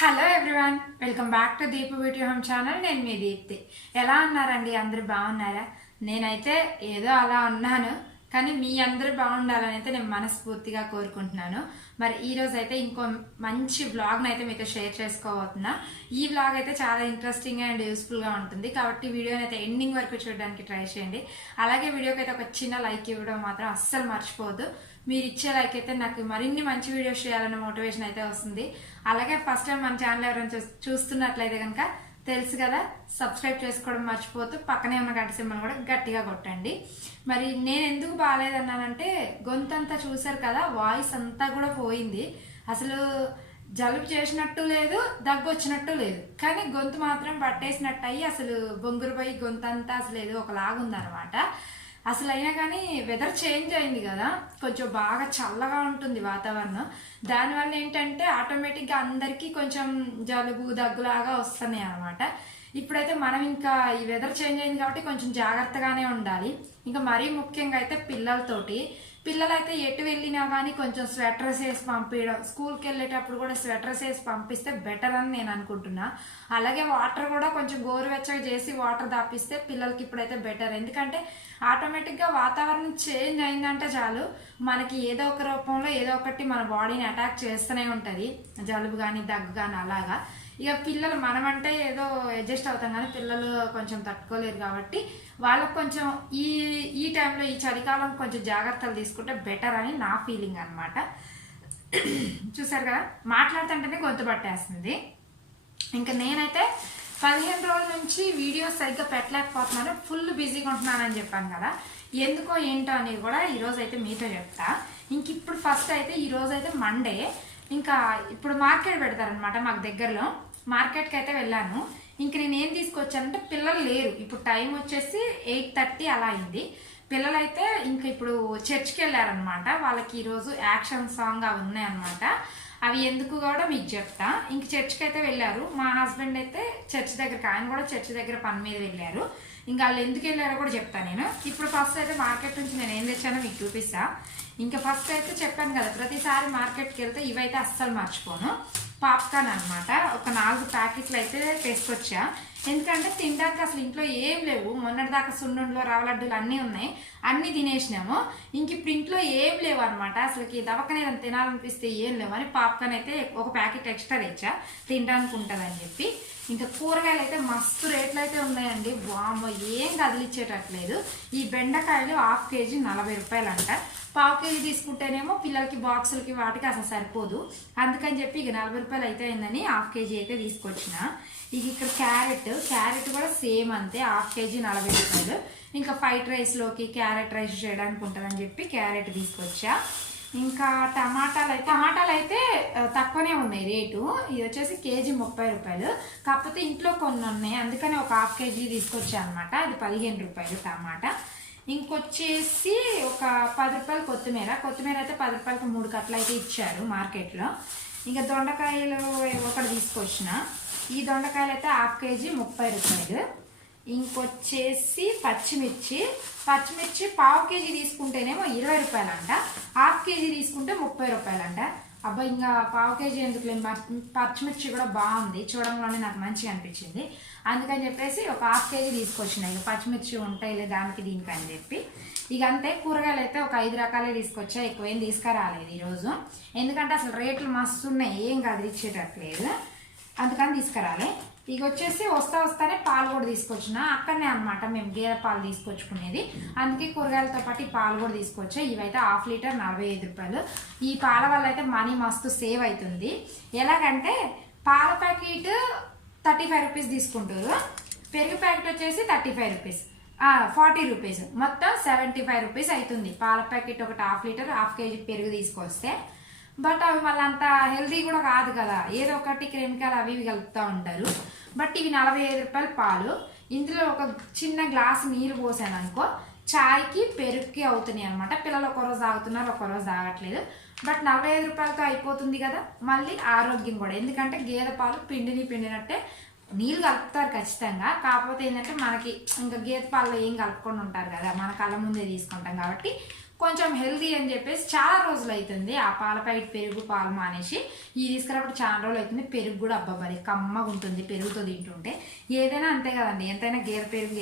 Hello everyone welcome back to Deepu beauty home channel నేను మీ దీప్తి. ఎలా ఉన్నారండి? అందరు బాగున్నారా? నేనైతే ఏదో అలా ఉన్నాను కానీ మీ అందరూ బాగుండాలని అయితే నేను మనస్ఫూర్తిగా కోరుకుంటున్నాను. మరి ఈరోజు అయితే ఇంకో మంచి బ్లాగ్ని అయితే మీతో షేర్ చేసుకోబోతున్నా. ఈ బ్లాగ్ అయితే చాలా ఇంట్రెస్టింగ్ అండ్ యూస్ఫుల్గా ఉంటుంది. కాబట్టి వీడియోని అయితే ఎండింగ్ వరకు చూడడానికి ట్రై చేయండి. అలాగే వీడియోకి అయితే ఒక చిన్న లైక్ ఇవ్వడం మాత్రం అస్సలు మర్చిపోదు మీరు ఇచ్చే లైక్ అయితే నాకు మరిన్ని మంచి వీడియోస్ చేయాలన్న మోటివేషన్ అయితే వస్తుంది. అలాగే ఫస్ట్ టైం మన ఛానల్ ఎవరైనా చూ- చూస్తున్నట్లయితే కనుక తెలుసు కదా సబ్స్క్రైబ్ చేసుకోవడం మర్చిపోతూ పక్కనే ఉన్న గంట సింబల్ కూడా గట్టిగా కొట్టండి. మరి నేను ఎందుకు బాగాలేదన్నానంటే గొంతంతా చూసారు కదా వాయిస్ అంతా కూడా పోయింది. అసలు జలుబు చేసినట్టు లేదు దగ్గు వచ్చినట్టు లేదు. కానీ గొంతు మాత్రం పట్టేసినట్టు అయ్యి అసలు బొంగురు పోయి గొంతు అంతా అసలు ఏదో ఒకలాగుందనమాట అసలు అయినా కానీ వెదర్ చేంజ్ అయింది కదా. కొంచెం బాగా చల్లగా ఉంటుంది వాతావరణం. దానివల్ల ఏంటంటే ఆటోమేటిక్గా అందరికీ కొంచెం జలుబు దగ్గులాగా వస్తున్నాయి అనమాట ఇప్పుడైతే మనం ఇంకా ఈ వెదర్ చేంజ్ అయింది కాబట్టి కొంచెం జాగ్రత్తగానే ఉండాలి. ఇంకా మరీ ముఖ్యంగా అయితే పిల్లలతోటి. పిల్లలైతే ఎటు వెళ్ళినా కానీ కొంచెం స్వెటర్స్ వేసి పంపించడం స్కూల్కి వెళ్ళేటప్పుడు కూడా స్వెటర్స్ వేసి పంపిస్తే బెటర్ అని నేను అనుకుంటున్నా. అలాగే వాటర్ కూడా కొంచెం గోరువెచ్చగా చేసి వాటర్ దాపిస్తే పిల్లలకి ఇప్పుడైతే బెటర్ ఎందుకంటే ఆటోమేటిక్గా వాతావరణం చేంజ్ అయిందంటే చాలు. మనకి ఏదో ఒక రూపంలో ఏదో ఒకటి మన బాడీని అటాక్ చేస్తూనే ఉంటుంది. జలుబు కానీ దగ్గు కానీ అలాగా. ఇక పిల్లలు మనమంటే ఏదో అడ్జస్ట్ అవుతాం కానీ పిల్లలు కొంచెం తట్టుకోలేరు కాబట్టి వాళ్ళకు కొంచెం ఈ ఈ టైంలో ఈ చలికాలం కొంచెం జాగ్రత్తలు తీసుకుంటే బెటర్ అని నా ఫీలింగ్ అనమాట చూసారు కదా? మాట్లాడుతుంటేనే గొంతు పట్టేస్తుంది. ఇంకా నేనైతే పదిహేను రోజుల నుంచి వీడియోస్ సరిగ్గా పెట్టలేకపోతున్నాను ఫుల్ బిజీగా ఉంటున్నానని చెప్పాను కదా. ఎందుకో ఏంటో అనేది కూడా ఈరోజు అయితే మీతో చెప్తా. ఇంక ఇప్పుడు ఫస్ట్ అయితే ఈరోజు అయితే మండే ఇంకా ఇప్పుడు మార్కెట్ పెడతారనమాట మాకు దగ్గరలో. మార్కెట్కి అయితే వెళ్ళాను. ఇంక నేను ఏం తీసుకొచ్చానంటే పిల్లలు లేరు. ఇప్పుడు టైం వచ్చేసి ఎయిట్ థర్టీ అలా అయింది. పిల్లలైతే ఇంక ఇప్పుడు చర్చ్కి వెళ్ళారనమాట వాళ్ళకి ఈరోజు యాక్షన్ సాంగ్ అవి ఉన్నాయన్నమాట. అవి ఎందుకు కూడా మీకు చెప్తా. ఇంక చర్చ్కి అయితే వెళ్ళారు. మా హస్బెండ్ అయితే చర్చ్ దగ్గరికి ఆయన కూడా చర్చ్ దగ్గర పని మీద వెళ్ళారు. ఇంకా వాళ్ళు ఎందుకు వెళ్ళారో కూడా చెప్తాను నేను. ఇప్పుడు ఫస్ట్ అయితే మార్కెట్ నుంచి నేను ఏం తెచ్చానో మీకు చూపిస్తా. ఇంకా ఫస్ట్ అయితే చెప్పాను కదా ప్రతిసారి మార్కెట్కి వెళ్తే ఇవైతే అస్సలు మర్చిపోను. పాప్కార్న్ అనమాట ఒక నాలుగు ప్యాకెట్లు అయితే తీసుకొచ్చా ఎందుకంటే తినడానికి అసలు ఇంట్లో ఏం లేవు. మొన్నటిదాకా సున్నుండలో రవ్వ లడ్డూలు అన్నీ ఉన్నాయి. అన్నీ తినేసినాము. ఇంక ఇప్పుడు ఇంట్లో ఏం లేవు అనమాట అసలుకి దవకనే తినాలనిపిస్తే ఏం లేవు అని పాప్కార్న్ అయితే ఒక ప్యాకెట్ ఎక్స్ట్రా తెచ్చా. తినడానికి ఉంటుందని చెప్పి. ఇంకా కూరగాయలు అయితే మస్తు రేట్లు అయితే ఉన్నాయండి. బామ్మ ఏం కదిలిచ్చేటట్లేదు. ఈ బెండకాయలు హాఫ్ కేజీ నలభై రూపాయలు అంట పావు కేజీ తీసుకుంటేనేమో పిల్లలకి బాక్సులకి వాటికి అసలు సరిపోదు. అందుకని చెప్పి ఇక నలభై రూపాయలు అయితే అయిందని హాఫ్ కేజీ అయితే తీసుకొచ్చిన. ఇక ఇక్కడ క్యారెట్ క్యారెట్ కూడా సేమ్ అంతే హాఫ్ కేజీ నలభై రూపాయలు. ఇంకా ఫ్రైడ్ రైస్లోకి క్యారెట్ రైస్ చేయడానికి ఉంటుందని చెప్పి క్యారెట్ తీసుకొచ్చా. ఇంకా టమాటాలు అయితే టమాటాలు అయితే తక్కువనే ఉన్నాయి రేటు. ఇది వచ్చేసి కేజీ ముప్పై రూపాయలు. కాకపోతే ఇంట్లో కొన్ని ఉన్నాయి. అందుకని ఒక హాఫ్ కేజీ తీసుకొచ్చాను అనమాట అది పదిహేను రూపాయలు టమాటా. ఇంకొచ్చేసి ఒక పది రూపాయలు కొత్తిమీర. కొత్తిమీర అయితే పది రూపాయలకి మూడు కట్టలు అయితే ఇచ్చారు మార్కెట్లో. ఇంకా దొండకాయలు ఒకటి తీసుకొచ్చిన. ఈ దొండకాయలు అయితే హాఫ్ కేజీ ముప్పై రూపాయలు. ఇంకొచ్చేసి పచ్చిమిర్చి. పచ్చిమిర్చి పావు కేజీ తీసుకుంటేనేమో ఇరవై రూపాయలంట. హాఫ్ కేజీ తీసుకుంటే ముప్పై రూపాయలంట. అబ్బా ఇంకా పావు కేజీ ఎందుకు పచ్చిమిర్చి కూడా బాగుంది. చూడంలోనే నాకు మంచిగా అనిపించింది. అందుకని చెప్పేసి ఒక హాఫ్ కేజీ తీసుకొచ్చిన. ఇక పచ్చిమిర్చి ఉంటాయిలే దానికి దీనికి అని చెప్పి. ఇక అంతే కూరగాయలు అయితే ఒక ఐదు రకాలే తీసుకొచ్చా. ఎక్కువ ఏం తీసుకురాలేదు ఈరోజు. ఎందుకంటే అసలు రేట్లు మస్తు ఉన్నాయి. ఏం కదిలిచ్చేటట్లేదు అందుకని తీసుకురాలే. ఇక వచ్చేసి వస్తా వస్తానే పాలు కూడా తీసుకొచ్చిన. అక్కడనే అనమాట మేము గేదె పాలు తీసుకొచ్చుకునేది. అందుకే కూరగాయలతో పాటు ఈ పాలు కూడా తీసుకొచ్చా. ఇవైతే హాఫ్ లీటర్ నలభై ఐదు రూపాయలు. ఈ పాల వల్ల అయితే మనీ మస్తు సేవ్ అవుతుంది ఎలాగంటే పాల ప్యాకెట్ థర్టీ ఫైవ్ రూపీస్ తీసుకుంటారు. పెరుగు ప్యాకెట్ వచ్చేసి thirty five rupees. Forty rupees. మొత్తం సెవెంటీ ఫైవ్ రూపీస్ అవుతుంది పాల ప్యాకెట్ ఒకటి హాఫ్ లీటర్ హాఫ్ కేజీ పెరుగు తీసుకొస్తే. బట్ అవి మళ్ళీ అంత హెల్దీ కూడా కాదు కదా. ఏదో ఒకటి కెమికల్ అవి ఇవి కలుపుతూ ఉంటారు. బట్ ఇవి నలభై ఐదు రూపాయల పాలు. ఇందులో ఒక చిన్న గ్లాస్ నీళ్ళు పోసాను అనుకో చాయ్కి పెరుగుకి అవుతున్నాయి అనమాట పిల్లలు ఒకరోజు తాగుతున్నారు ఒక రోజు తాగట్లేదు. బట్ నలభై ఐదు రూపాయలతో అయిపోతుంది కదా. మళ్ళీ ఆరోగ్యం కూడా. ఎందుకంటే గేదె పాలు పిండిని పిండినట్టే నీళ్ళు కలుపుతారు ఖచ్చితంగా. కాకపోతే ఏంటంటే మనకి ఇంకా గేదె పాలలో ఏం కలుపుకొని ఉంటారు కదా. మన కళ్ళ ముందే తీసుకుంటాం కాబట్టి కొంచెం హెల్దీ అని చెప్పేసి చాలా రోజులు అవుతుంది ఆ పాల ప్యాకెట్ పెరుగు పాలు మానేసి ఈ తీసుకున్నప్పుడు చాలా రోజులు అవుతుంది. పెరుగు కూడా అబ్బాబరి కమ్మగా ఉంటుంది. పెరుగుతో తింటుంటే ఏదైనా అంతే కదండి. ఎంతైనా గేదె పెరుగు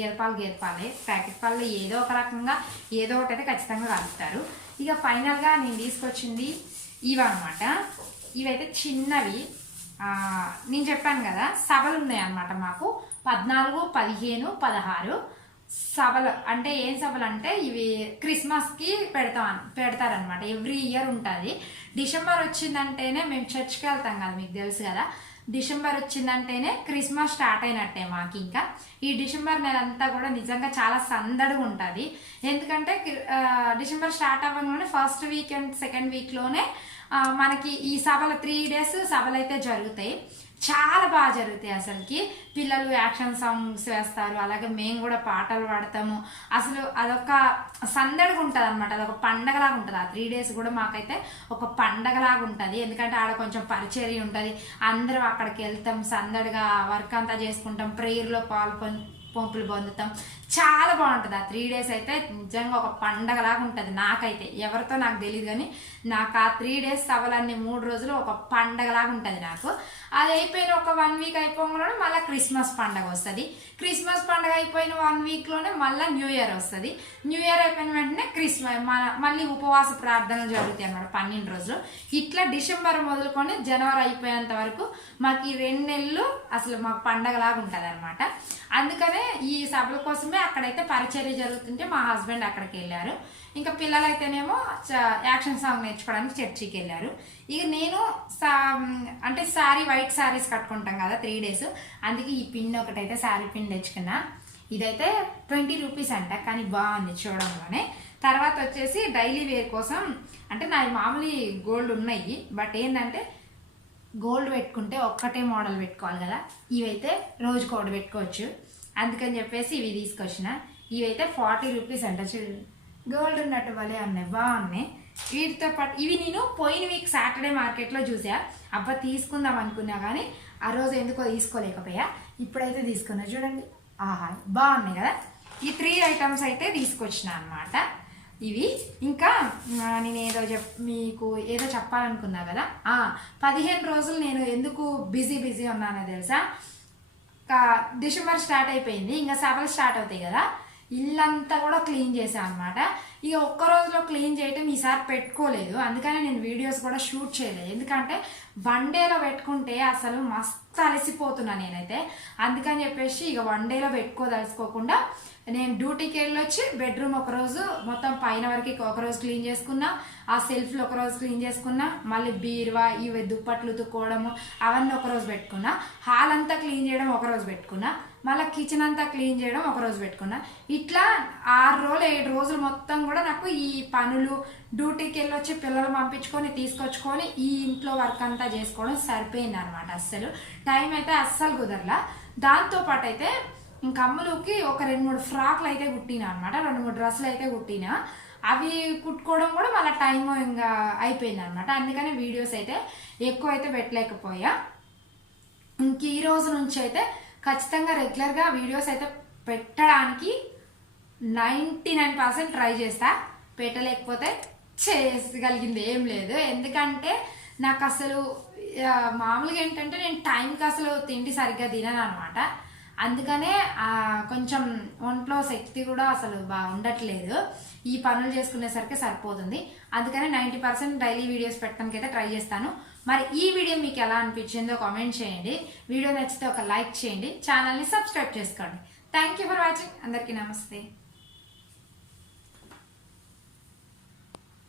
గే- పాలు గేర్ పాలే. ప్యాకెట్ పాలు ఏదో ఒక రకంగా ఏదో ఒకటి అయితే ఖచ్చితంగా కలుపుతారు. ఇక ఫైనల్గా నేను తీసుకొచ్చింది ఇవన్నమాట ఇవైతే చిన్నవి. నేను చెప్పాను కదా సభలు ఉన్నాయి అన్నమాట మాకు. పద్నాలుగు పదిహేను పదహారు. సభలు అంటే ఏం సభలు అంటే ఇవి క్రిస్మస్కి పెడతాం పెడతారనమాట ఎవ్రీ ఇయర్ ఉంటుంది. డిసెంబర్ వచ్చిందంటేనే మేము చర్చ్కి వెళ్తాం కదా మీకు తెలుసు కదా. డిసెంబర్ వచ్చిందంటేనే క్రిస్మస్ స్టార్ట్ అయినట్టే మాకు ఇంకా. ఈ డిసెంబర్ నెల అంతా కూడా నిజంగా చాలా సందడిగా ఉంటుంది. ఎందుకంటే డిసెంబర్ స్టార్ట్ అవ్వగానే ఫస్ట్ వీక్ అండ్ సెకండ్ వీక్లోనే మనకి ఈ సభలు త్రీ డేస్ సభలు అయితే జరుగుతాయి. చాలా బాగా జరుగుతాయి అసలుకి. పిల్లలు యాక్షన్ సాంగ్స్ వేస్తారు అలాగే మేము కూడా పాటలు పాడతాము. అసలు అదొక సందడిగా ఉంటుంది అనమాట అదొక పండగలాగా ఉంటుంది. ఆ త్రీ డేస్ కూడా మాకైతే ఒక పండగలాగా ఉంటుంది. ఎందుకంటే ఆడ కొంచెం పరిచర్య ఉంటుంది. అందరం అక్కడికి వెళ్తాం సందడిగా వర్క్ అంతా చేసుకుంటాం ప్రేయర్లో పాల్పొం పంపులు పొందుతాం. చాలా బాగుంటుంది. ఆ త్రీ డేస్ అయితే నిజంగా ఒక పండగలాగా ఉంటుంది నాకైతే. ఎవరితో నాకు తెలియదు కానీ నాకు ఆ త్రీ డేస్ సవాలన్నీ మూడు రోజులు ఒక పండగలాగా ఉంటుంది నాకు. అది అయిపోయిన ఒక వన్ వీక్ అయిపోగానే మళ్ళీ క్రిస్మస్ పండగ వస్తుంది. క్రిస్మస్ పండగ అయిపోయిన వన్ వీక్లోనే మళ్ళీ న్యూ ఇయర్ వస్తుంది. న్యూ ఇయర్ అయిపోయిన వెంటనే క్రిస్మస్ మళ్ళీ ఉపవాస ప్రార్థనలు జరుగుతాయి అన్నమాట పన్నెండు రోజులు. ఇట్లా డిసెంబర్ మొదలుకొని జనవరి అయిపోయేంత వరకు మాకు ఈ రెండు నెలలు అసలు మాకు పండగలాగా ఉంటుంది అనమాట అందుకనే ఈ సభల కోసమే అక్కడైతే పరిచర్య జరుగుతుంటే మా హస్బెండ్ అక్కడికి వెళ్ళారు. ఇంకా పిల్లలైతేనేమో చ- యాక్షన్ సాంగ్ నేర్చుకోవడానికి చర్చికి వెళ్ళారు. ఇక నేను సా అంటే శారీ వైట్ శారీస్ కట్టుకుంటాం కదా త్రీ డేస్ అందుకే ఈ పిన్ ఒకటైతే శారీ పిన్ తెచ్చుకున్నా. ఇదైతే ట్వంటీ రూపీస్ అంట కానీ బాగుంది చూడంలోనే తర్వాత వచ్చేసి డైలీ వేర్ కోసం అంటే నా మామూలు గోల్డ్ ఉన్నాయి బట్ ఏంటంటే గోల్డ్ పెట్టుకుంటే ఒక్కటే మోడల్ పెట్టుకోవాలి కదా. ఇవైతే రోజు ఒకటి పెట్టుకోవచ్చు. అందుకని చెప్పేసి ఇవి తీసుకొచ్చిన. ఇవైతే ఫార్టీ రూపీస్ అంట చూ గోల్డ్ ఉన్నట్టు భలే ఉన్నాయి బాగున్నాయి. వీటితో పాటు ఇవి నేను పోయిన వీక్ సాటర్డే మార్కెట్లో చూసా. అబ్బా తీసుకుందాం అనుకున్నా కానీ ఆ రోజు ఎందుకో తీసుకోలేకపోయా. ఇప్పుడైతే తీసుకున్నా. చూడండి. ఆహా బాగున్నాయి కదా. ఈ త్రీ ఐటమ్స్ అయితే తీసుకొచ్చిన అనమాట ఇవి ఇంకా నేను ఏదో చెప్ మీకు ఏదో చెప్పాలనుకున్నా కదా. పదిహేను రోజులు నేను ఎందుకు బిజీ బిజీ ఉన్నానో తెలుసా? కా- డిసెంబర్ స్టార్ట్ అయిపోయింది. ఇంకా సభలు స్టార్ట్ అవుతాయి కదా. ఇల్లంతా కూడా క్లీన్ చేశాను అనమాట ఇక ఒక్క రోజులో క్లీన్ చేయటం ఈసారి పెట్టుకోలేదు. అందుకనే నేను వీడియోస్ కూడా షూట్ చేయలేదు. ఎందుకంటే వన్ డేలో పెట్టుకుంటే అసలు మస్తు అలసిపోతున్నా నేనైతే. అందుకని చెప్పేసి ఇక వన్ డేలో పెట్టుకోదలుచుకోకుండా నేను డ్యూటీకి వెళ్ళొచ్చి బెడ్రూమ్ ఒక రోజు మొత్తం పైన వరకు ఒక రోజు క్లీన్ చేసుకున్నా ఆ సెల్ఫ్లు ఒక రోజు క్లీన్ చేసుకున్నా మళ్ళీ బీరువా ఇవి దుప్పట్లు తుక్కోవడము అవన్నీ ఒక రోజు పెట్టుకున్నా హాల్ అంతా క్లీన్ చేయడం ఒక రోజు పెట్టుకున్నా మళ్ళీ కిచెన్ అంతా క్లీన్ చేయడం ఒక రోజు పెట్టుకున్నా. ఇట్లా ఆరు రోజులు ఏడు రోజులు మొత్తం కూడా నాకు ఈ పనులు డ్యూటీకి వెళ్ళి వచ్చి పిల్లలు పంపించుకొని తీసుకొచ్చుకొని ఈ ఇంట్లో వర్క్ అంతా చేసుకోవడం సరిపోయింది అనమాట అస్సలు. టైం అయితే అస్సలు కుదరలా. దాంతోపాటు అయితే ఇంకా ఒక రెండు మూడు ఫ్రాక్లు అయితే కుట్టినా అనమాట. రెండు మూడు డ్రెస్సులు అయితే కుట్టినా. అవి కుట్టుకోవడం కూడా మళ్ళీ టైం ఇంకా అయిపోయింది అనమాట అందుకని వీడియోస్ అయితే ఎక్కువ అయితే పెట్టలేకపోయా. ఇంక ఈ రోజు నుంచి అయితే ఖచ్చితంగా రెగ్యులర్గా వీడియోస్ అయితే పెట్టడానికి నైంటీ నైన్ పర్సెంట్ ట్రై చేస్తా. పెట్టలేకపోతే చేయగలిగింది ఏం లేదు. ఎందుకంటే నాకు అసలు మామూలుగా ఏంటంటే నేను టైంకి అసలు తిండి సరిగ్గా తినను అనమాట అందుకనే కొంచెం ఒంట్లో శక్తి కూడా అసలు బాగా ఉండట్లేదు. ఈ పనులు చేసుకునేసరికి సరిపోతుంది. అందుకనే నైంటీ పర్సెంట్ డైలీ వీడియోస్ పెట్టడానికి అయితే ట్రై చేస్తాను. మరి ఈ వీడియో మీకు ఎలా అనిపించిందో కామెంట్ చేయండి. వీడియో నచ్చితే ఒక లైక్ చేయండి. ఛానల్ని సబ్స్క్రైబ్ చేసుకోండి. Thank you for watching. అందరికీ నమస్తే.